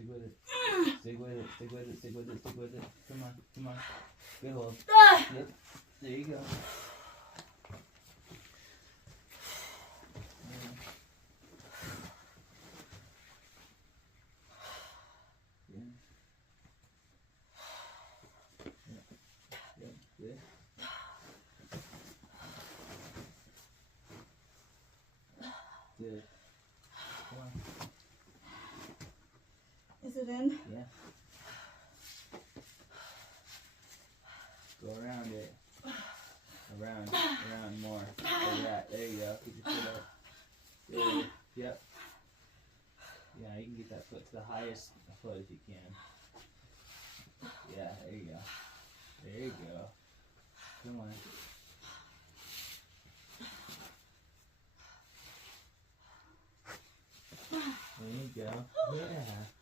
Stick with it. Stick with it. Stick with it. Stick with it. Stick with it. Come on. Come on. Good hold. Yep. There you go. Good. Good. Come on. Is it in? Yeah. Go around it. Around more. Like that. There you go. Get your foot up. Good. Yep. Yeah, you can get that foot to the highest foot if you can. Yeah, there you go. There you go. Come on. There you go. Yeah.